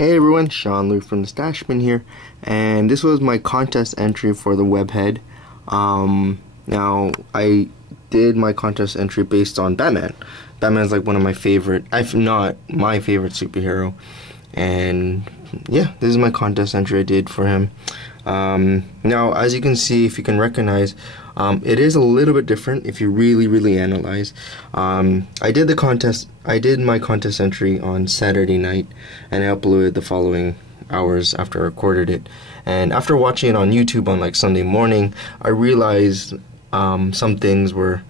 Hey everyone, Sean Luke from the Stashman here, and this was my contest entry for the Webhead. Now I did my contest entry based on Batman. Batman's like one of my favorite, if not my favorite superhero, and yeah, this is my contest entry I did for him. Now, as you can see, if you can recognize, it is a little bit different if you really analyze. I did my contest entry on Saturday night, and I uploaded the following hours after I recorded it. And after watching it on YouTube on like Sunday morning, I realized some things were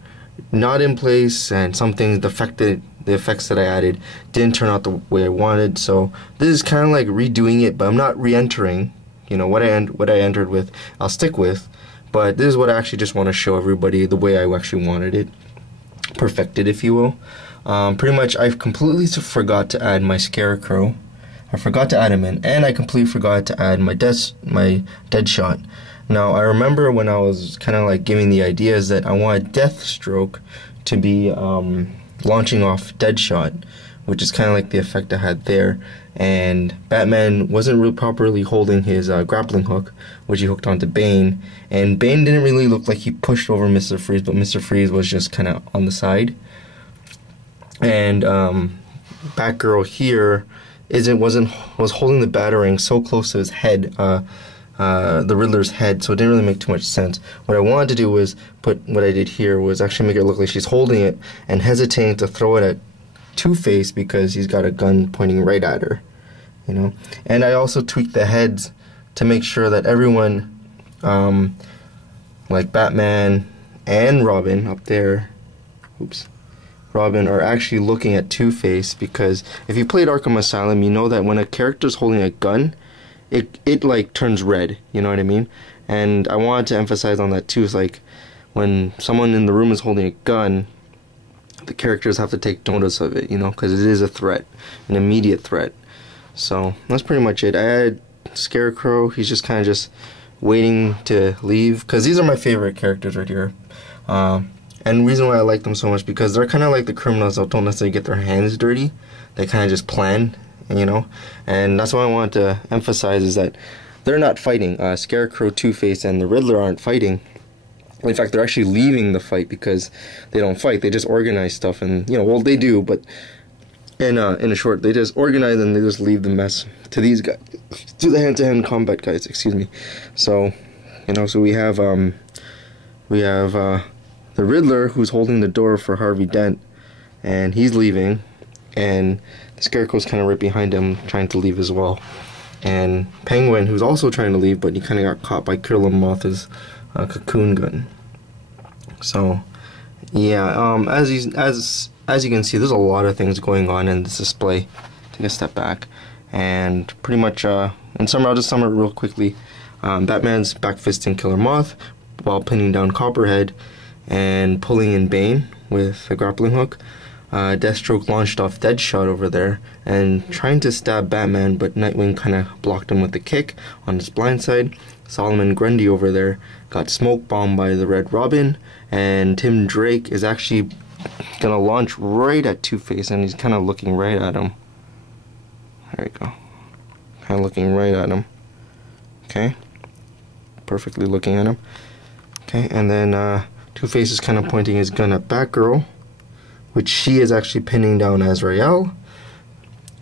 not in place, and some things the effects that I added didn't turn out the way I wanted. So this is kind of like redoing it, but I'm not re-entering. You know, what I entered with, I'll stick with, but this is what I actually just want to show everybody the way I actually wanted it, perfected, if you will. Pretty much, I completely forgot to add my Scarecrow. I forgot to add him in, and I completely forgot to add my Deadshot. Now, I remember when I was kind of like giving the ideas that I wanted Deathstroke to be launching off Deadshot, which is kind of like the effect I had there, and Batman wasn't really properly holding his grappling hook, which he hooked onto Bane, and Bane didn't really look like he pushed over Mr. Freeze, but Mr. Freeze was just kind of on the side, and Batgirl here was holding the Batarang so close to his head, the Riddler's head, so it didn't really make too much sense. What I wanted to do was what I did here was actually make it look like she's holding it and hesitating to throw it at Two-Face because he's got a gun pointing right at her, you know. And I also tweaked the heads to make sure that everyone, like Batman and Robin up there, Robin, are actually looking at Two-Face, because if you played Arkham Asylum, you know that when a character's holding a gun, it like turns red, you know what I mean? And I wanted to emphasize on that too. It's like when someone in the room is holding a gun, the characters have to take notice of it, you know, because it is a threat, an immediate threat. So that's pretty much it. I added Scarecrow. He's just kind of just waiting to leave, because these are my favorite characters right here. And the reason why I like them so much, because they're kind of like the criminals that don't necessarily get their hands dirty. They kind of just plan, you know. And that's what I wanted to emphasize, is that they're not fighting. Scarecrow, Two-Face, and the Riddler aren't fighting. In fact, they're actually leaving the fight because they don't fight. They just organize stuff, and you know, well, they do, but in a short, they just organize and they just leave the mess to these guys, to the hand-to-hand combat guys. Excuse me. So, you know, so we have the Riddler, who's holding the door for Harvey Dent, and he's leaving, and the Scarecrow's kind of right behind him, trying to leave as well, and Penguin, who's also trying to leave, but he kind of got caught by Killer Moth's cocoon gun. So yeah, as you can see, there's a lot of things going on in this display. Take a step back, and pretty much in summary, I'll just sum it real quickly. Batman's backfisting Killer Moth while pinning down Copperhead and pulling in Bane with a grappling hook. Deathstroke launched off Deadshot over there and trying to stab Batman, but Nightwing kind of blocked him with a kick on his blind side. Solomon Grundy over there got smoke bombed by the Red Robin, and Tim Drake is actually gonna launch right at Two-Face, and he's kind of looking right at him. There you go. Kind of looking right at him. Okay. Perfectly looking at him. Okay, and then Two-Face is kind of pointing his gun at Batgirl, which she is actually pinning down Azrael.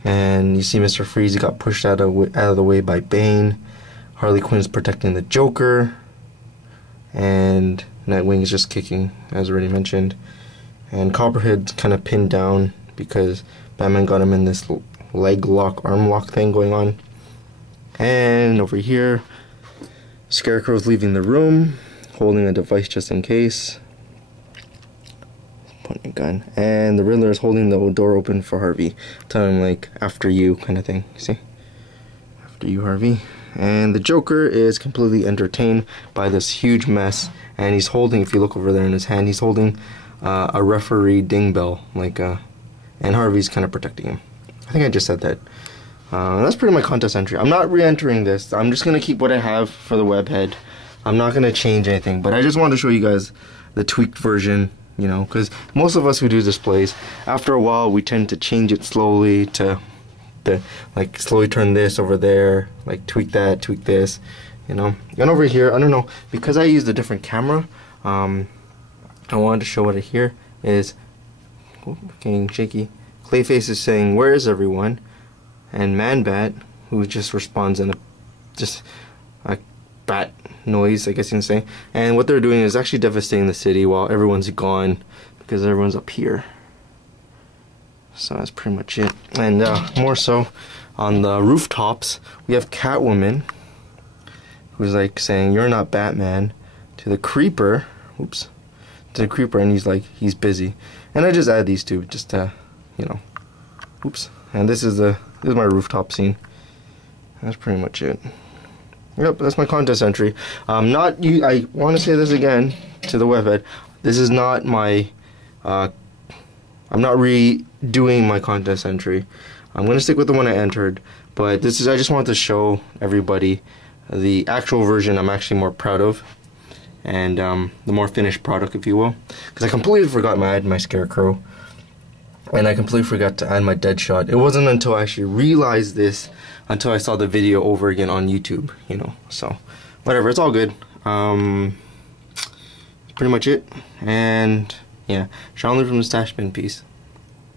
And you see Mr. Freeze got pushed out of the way by Bane. Harley Quinn's protecting the Joker, and Nightwing is just kicking, as already mentioned. And Copperhead's kind of pinned down because Batman got him in this leg lock, arm lock thing going on. And over here, Scarecrow's leaving the room, holding a device just in case. Pointing a gun. And the Riddler is holding the door open for Harvey, telling him, like, after you, kind of thing. See? After you, Harvey. And the Joker is completely entertained by this huge mess, and he's holding, if you look over there in his hand, he's holding a referee ding bell, like, and Harvey's kind of protecting him. I think I just said that. That's pretty much my contest entry. I'm not re-entering this. I'm just going to keep what I have for the Webhead. I'm not going to change anything, but I just wanted to show you guys the tweaked version, you know, because most of us who do displays, after a while, we tend to change it slowly to to like slowly turn this over there, like tweak that, tweak this, you know. And over here, I don't know, because I used a different camera, I wanted to show what I hear is, getting shaky. Clayface is saying, "Where is everyone?" And Manbat, who just responds in a bat noise, I guess you can say. And what they're doing is actually devastating the city while everyone's gone, because everyone's up here. So that's pretty much it. And more so, on the rooftops, we have Catwoman, who's like saying, "You're not Batman," to the Creeper. Oops. To the Creeper, and he's like, he's busy. And I just add these two just to, you know. Oops. And this is my rooftop scene. That's pretty much it. Yep, that's my contest entry. I want to say this again to the webhead. This is not my. I'm not redoing my contest entry. I'm gonna stick with the one I entered. But this is. I just wanted to show everybody the actual version I'm actually more proud of, and the more finished product, if you will. Because I completely forgot I had my Scarecrow, and I completely forgot to add my Deadshot. It wasn't until I actually realized this, until I saw the video over again on YouTube, you know. So, whatever, it's all good. That's pretty much it. And, yeah, Sean Lee from the Stash Bin, peace.